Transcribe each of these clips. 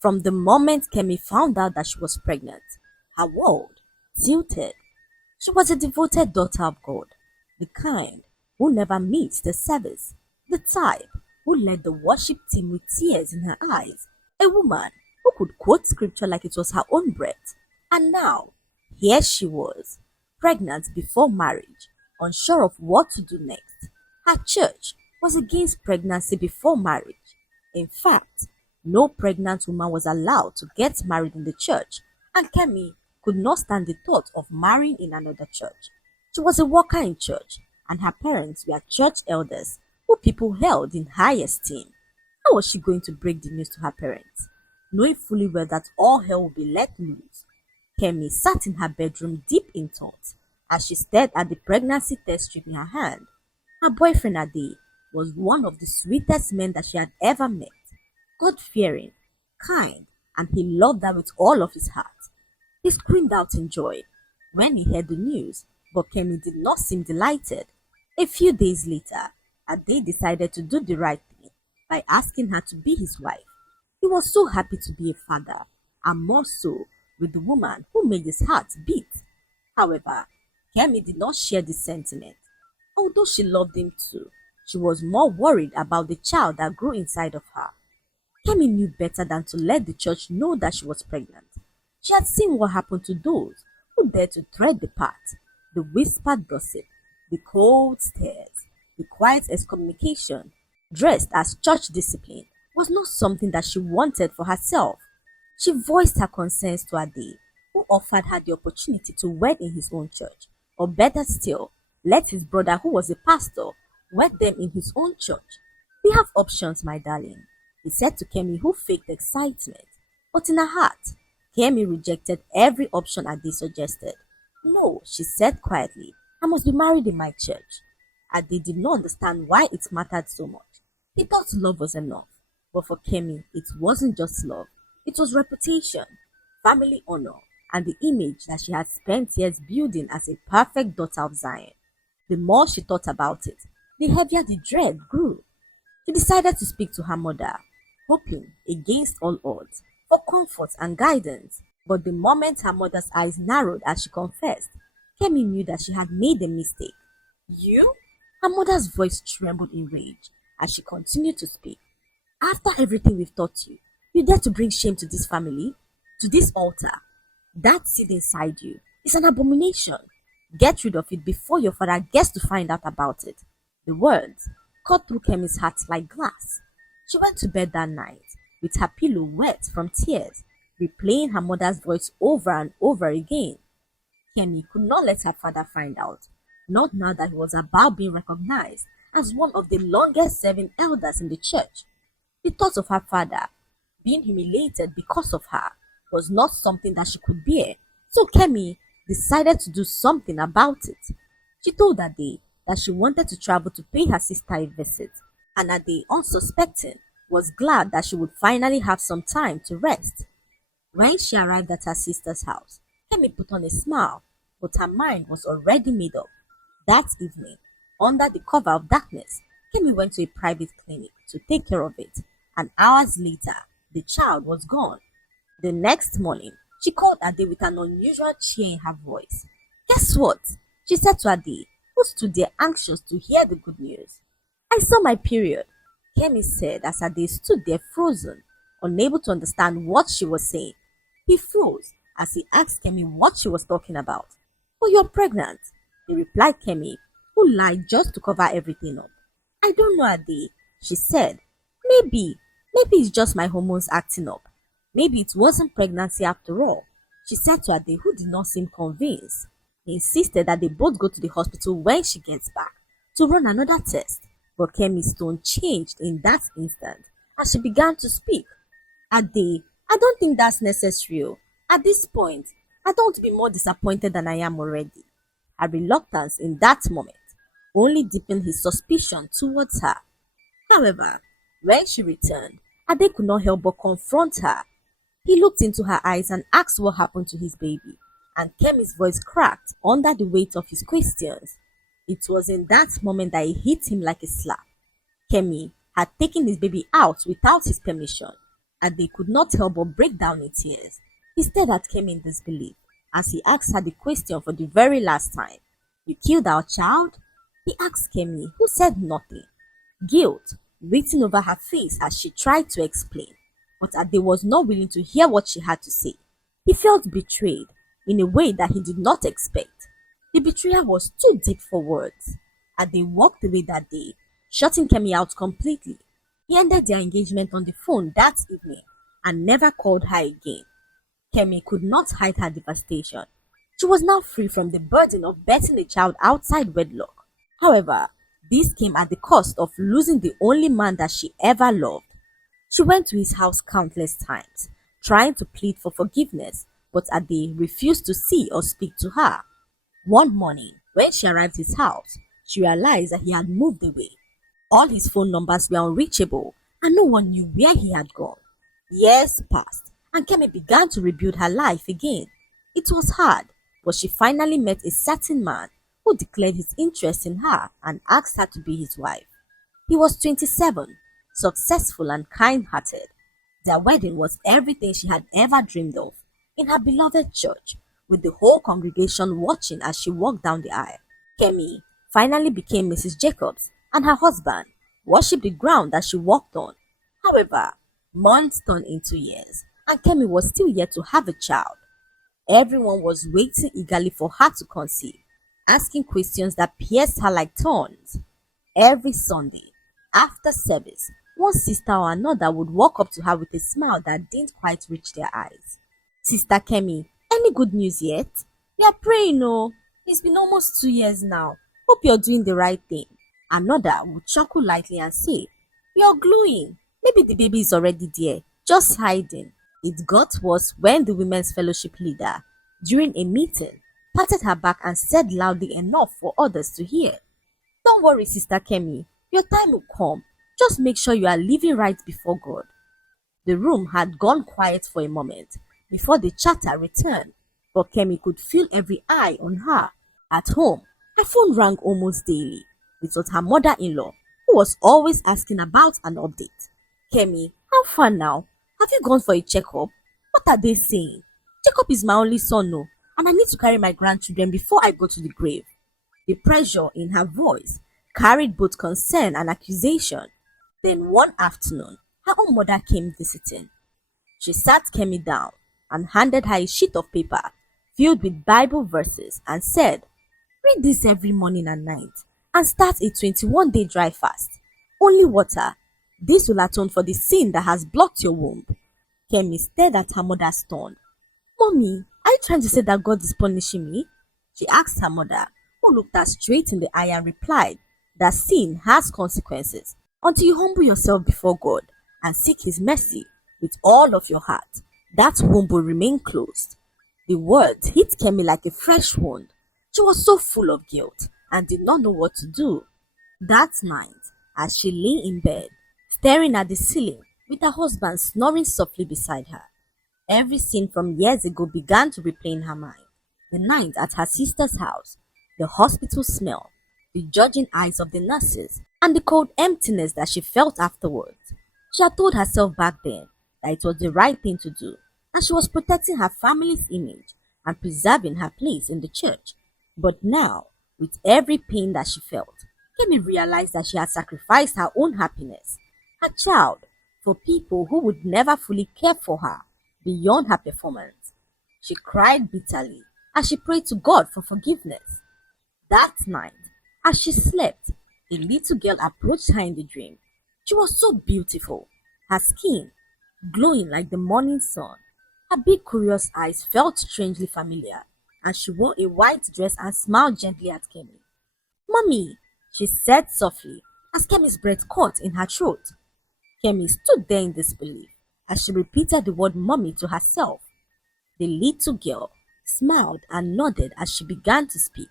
From the moment Kemi found out that she was pregnant, her world tilted. She was a devoted daughter of God, the kind who never missed the service, the type who led the worship team with tears in her eyes, a woman who could quote scripture like it was her own breath. And now, here she was, pregnant before marriage, unsure of what to do next. Her church was against pregnancy before marriage. In fact, no pregnant woman was allowed to get married in the church, and Kemi could not stand the thought of marrying in another church. She was a worker in church, and her parents were church elders who people held in high esteem. How was she going to break the news to her parents, knowing fully well that all hell would be let loose? Kemi sat in her bedroom deep in thought as she stared at the pregnancy test strip in her hand. Her boyfriend Ade was one of the sweetest men that she had ever met. God-fearing, kind, and he loved her with all of his heart. He screamed out in joy when he heard the news, but Kemi did not seem delighted. A few days later, Ade decided to do the right thing by asking her to be his wife. He was so happy to be a father, and more so with the woman who made his heart beat. However, Kemi did not share this sentiment. Although she loved him too, she was more worried about the child that grew inside of her. Kemi knew better than to let the church know that she was pregnant. She had seen what happened to those who dared to tread the path, the whispered gossip, the cold stares, the quiet excommunication, dressed as church discipline, was not something that she wanted for herself. She voiced her concerns to Ade, who offered her the opportunity to wed in his own church, or better still, let his brother, who was a pastor, wed them in his own church. We have options, my darling, he said to Kemi, who faked excitement. But in her heart, Kemi rejected every option Ade suggested. No, she said quietly, I must be married in my church. Ade did not understand why it mattered so much. He thought love was enough. But for Kemi, it wasn't just love. It was reputation, family honor, and the image that she had spent years building as a perfect daughter of Zion. The more she thought about it, the heavier the dread grew. She decided to speak to her mother, hoping, against all odds, for comfort and guidance. But the moment her mother's eyes narrowed as she confessed, Kemi knew that she had made a mistake. You? Her mother's voice trembled in rage as she continued to speak. After everything we've taught you, you dare to bring shame to this family, to this altar. That seed inside you is an abomination. Get rid of it before your father gets to find out about it. The words cut through Kemi's heart like glass. She went to bed that night with her pillow wet from tears, replaying her mother's voice over and over again. Kemi could not let her father find out, not now that he was about being recognized as one of the longest serving elders in the church. The thought of her father being humiliated because of her was not something that she could bear, so Kemi decided to do something about it. She told Ade that she wanted to travel to pay her sister a visit, and Ade, unsuspecting, was glad that she would finally have some time to rest. When she arrived at her sister's house, Kemi put on a smile, but her mind was already made up. That evening, under the cover of darkness, Kemi went to a private clinic to take care of it, and hours later, the child was gone. The next morning, she called Ade with an unusual cheer in her voice. Guess what? She said to Ade, who stood there anxious to hear the good news. I saw my period, Kemi said as Ade stood there frozen, unable to understand what she was saying. He froze as he asked Kemi what she was talking about. Oh, you're pregnant, he replied Kemi, who lied just to cover everything up. I don't know, Ade, she said. Maybe it's just my hormones acting up. Maybe it wasn't pregnancy after all, she said to Ade, who did not seem convinced. He insisted that they both go to the hospital when she gets back to run another test, but Kemi's tone changed in that instant as she began to speak. Ade, I don't think that's necessary. At this point, I don't want to be more disappointed than I am already. Her reluctance in that moment only deepened his suspicion towards her. However, when she returned, Ade could not help but confront her. He looked into her eyes and asked what happened to his baby, and Kemi's voice cracked under the weight of his questions. It was in that moment that it hit him like a slap. Kemi had taken his baby out without his permission. Ade could not help but break down in tears. He stared at Kemi in disbelief as he asked her the question for the very last time. You killed our child? He asked Kemi, who said nothing. Guilt written over her face as she tried to explain, but Ade was not willing to hear what she had to say. He felt betrayed in a way that he did not expect. The betrayal was too deep for words. Ade walked away that day, shutting Kemi out completely. He ended their engagement on the phone that evening and never called her again. Kemi could not hide her devastation. She was now free from the burden of birthing a child outside wedlock. However, this came at the cost of losing the only man that she ever loved. She went to his house countless times, trying to plead for forgiveness, but Ade refused to see or speak to her. One morning, when she arrived at his house, she realized that he had moved away. All his phone numbers were unreachable, and no one knew where he had gone. Years passed, and Kemi began to rebuild her life again. It was hard, but she finally met a certain man who declared his interest in her and asked her to be his wife. He was 27, successful and kind-hearted. Their wedding was everything she had ever dreamed of, in her beloved church, with the whole congregation watching as she walked down the aisle. Kemi finally became Mrs. Jacobs, and her husband worshipped the ground that she walked on. However, months turned into years, and Kemi was still yet to have a child. Everyone was waiting eagerly for her to conceive, asking questions that pierced her like thorns. Every Sunday, after service, one sister or another would walk up to her with a smile that didn't quite reach their eyes. Sister Kemi, any good news yet? We are praying, oh. It's been almost 2 years now. Hope you're doing the right thing. Another would chuckle lightly and say, You're glowing. Maybe the baby is already there, just hiding. It got worse when the women's fellowship leader, during a meeting, patted her back and said loudly enough for others to hear, Don't worry, Sister Kemi. Your time will come. Just make sure you are living right before God. The room had gone quiet for a moment before the chatter returned, but Kemi could feel every eye on her. At home, her phone rang almost daily. It was her mother-in-law, who was always asking about an update. Kemi, how far now? Have you gone for a checkup? What are they saying? Jacob is my only son, no, and I need to carry my grandchildren before I go to the grave. The pressure in her voice carried both concern and accusation. Then one afternoon, her own mother came visiting. She sat Kemi down and handed her a sheet of paper filled with Bible verses and said, Read this every morning and night and start a 21-day dry fast. Only water. This will atone for the sin that has blocked your womb. Kemi stared at her mother stunned. Mommy, are you trying to say that God is punishing me? She asked her mother, who looked her straight in the eye and replied that sin has consequences. Until you humble yourself before God and seek His mercy with all of your heart, that womb will remain closed. The words hit Kemi like a fresh wound. She was so full of guilt and did not know what to do. That night, as she lay in bed, staring at the ceiling with her husband snoring softly beside her, every scene from years ago began to replay in her mind. The night at her sister's house, the hospital smell, the judging eyes of the nurses, and the cold emptiness that she felt afterwards. She had told herself back then that it was the right thing to do, and she was protecting her family's image and preserving her place in the church. But now, with every pain that she felt, Kemi realized that she had sacrificed her own happiness, her child, for people who would never fully care for her beyond her performance. She cried bitterly as she prayed to God for forgiveness. That night, as she slept, a little girl approached her in the dream. She was so beautiful, her skin glowing like the morning sun. Her big curious eyes felt strangely familiar, and she wore a white dress and smiled gently at Kemi. Mommy, she said softly, as Kemi's breath caught in her throat. Kemi stood there in disbelief as she repeated the word mommy to herself. The little girl smiled and nodded as she began to speak.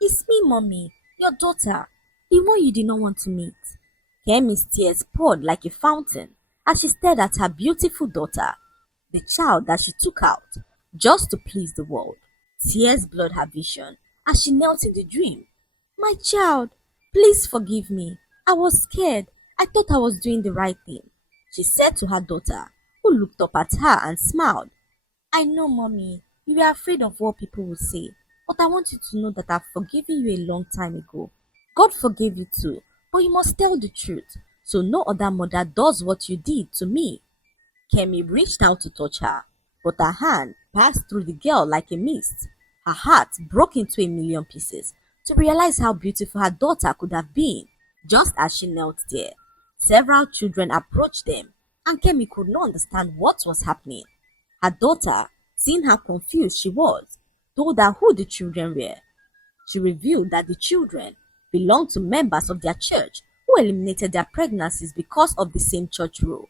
It's me, mommy, your daughter, the one you did not want to meet. Kemi's tears poured like a fountain as she stared at her beautiful daughter, the child that she took out just to please the world. Tears blurred her vision as she knelt in the dream. My child, please forgive me. I was scared. I thought I was doing the right thing, she said to her daughter, who looked up at her and smiled. I know, mommy, you were afraid of what people would say, but I want you to know that I've forgiven you a long time ago. God forgave you too, but you must tell the truth, so no other mother does what you did to me. Kemi reached out to touch her, but her hand passed through the girl like a mist. Her heart broke into a million pieces to realize how beautiful her daughter could have been. Just as she knelt there, several children approached them, and Kemi could not understand what was happening. Her daughter, seeing how confused she was, told her who the children were. She revealed that the children belonged to members of their church who eliminated their pregnancies because of the same church rule.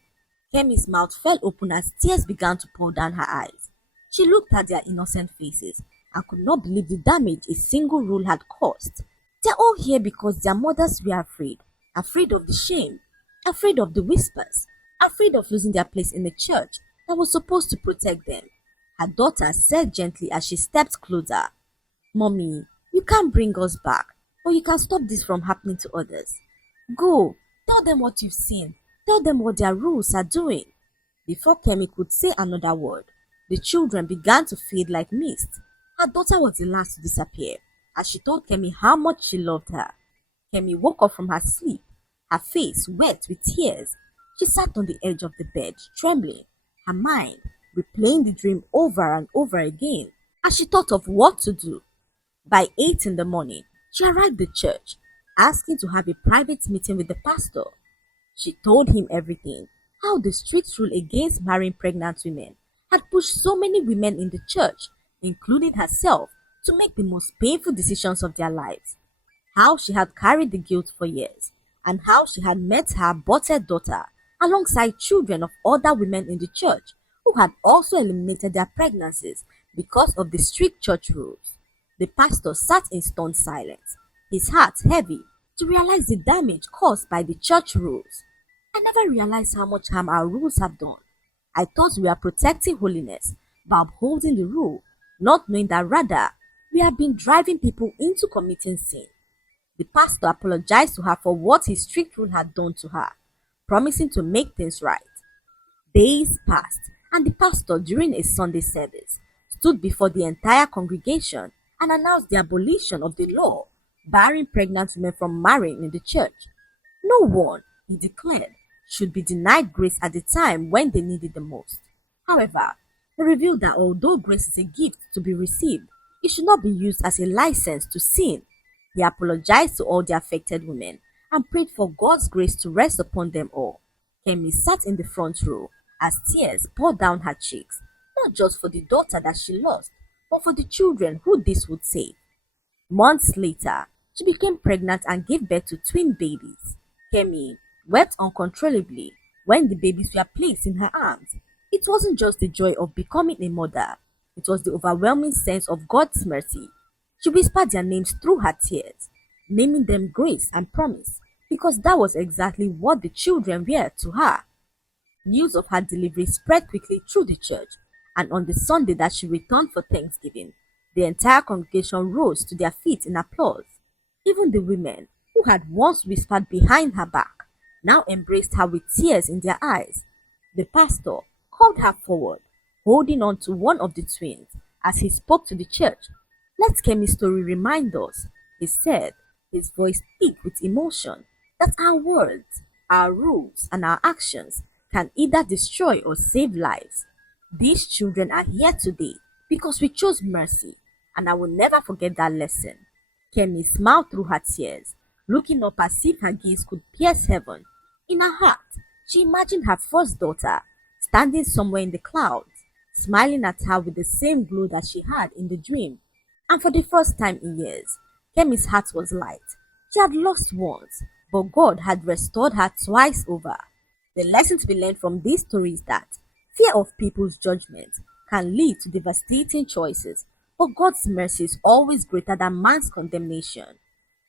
Kemi's mouth fell open as tears began to pour down her eyes. She looked at their innocent faces and could not believe the damage a single rule had caused. They're all here because their mothers were afraid, afraid of the shame, afraid of the whispers, afraid of losing their place in the church that was supposed to protect them. Her daughter said gently as she stepped closer, Mommy, you can't bring us back, but you can stop this from happening to others. Go, tell them what you've seen. Tell them what their rules are doing. Before Kemi could say another word, the children began to fade like mist. Her daughter was the last to disappear as she told Kemi how much she loved her. Kemi woke up from her sleep, her face wet with tears. She sat on the edge of the bed, trembling, her mind replaying the dream over and over again as she thought of what to do. By 8 in the morning, she arrived at church, asking to have a private meeting with the pastor. She told him everything, how the strict rule against marrying pregnant women had pushed so many women in the church, including herself, to make the most painful decisions of their lives, how she had carried the guilt for years, and how she had met her aborted daughter alongside children of other women in the church who had also eliminated their pregnancies because of the strict church rules. The pastor sat in stunned silence, his heart heavy to realize the damage caused by the church rules. I never realized how much harm our rules have done. I thought we were protecting holiness by upholding the rule, not knowing that rather we have been driving people into committing sin. The pastor apologized to her for what his strict rule had done to her, promising to make things right. Days passed, and the pastor, during a Sunday service, stood before the entire congregation and announced the abolition of the law barring pregnant women from marrying in the church. No one, he declared, should be denied grace at the time when they need it the most. However, he revealed that although grace is a gift to be received, it should not be used as a license to sin. He apologized to all the affected women and prayed for God's grace to rest upon them all. Kemi sat in the front row as tears poured down her cheeks, not just for the daughter that she lost, but for the children who this would save. Months later, she became pregnant and gave birth to twin babies. Kemi wept uncontrollably when the babies were placed in her arms. It wasn't just the joy of becoming a mother, it was the overwhelming sense of God's mercy. She whispered their names through her tears, naming them Grace and Promise, because that was exactly what the children were to her. News of her delivery spread quickly through the church, and on the Sunday that she returned for Thanksgiving, the entire congregation rose to their feet in applause. Even the women, who had once whispered behind her back, now embraced her with tears in their eyes. The pastor called her forward, holding on to one of the twins as he spoke to the church. Let Kemi's story remind us, he said, his voice thick with emotion, that our words, our rules, and our actions can either destroy or save lives. These children are here today because we chose mercy, and I will never forget that lesson. Kemi smiled through her tears, looking up as if her gaze could pierce heaven. In her heart, she imagined her first daughter standing somewhere in the clouds, smiling at her with the same glow that she had in the dream. And for the first time in years, Kemi's heart was light. She had lost once, but God had restored her twice over. The lesson to be learned from this story is that fear of people's judgment can lead to devastating choices, but God's mercy is always greater than man's condemnation.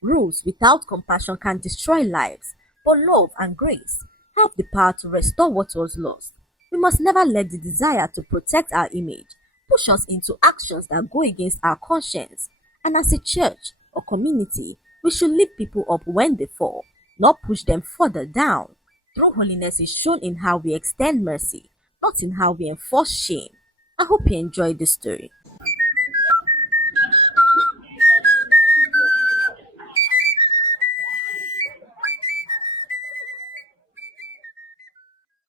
Rules without compassion can destroy lives, but love and grace have the power to restore what was lost. We must never let the desire to protect our image push us into actions that go against our conscience. And as a church or community, we should lift people up when they fall, not push them further down. True holiness is shown in how we extend mercy, not in how we enforce shame. I hope you enjoyed this story.